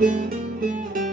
Müzik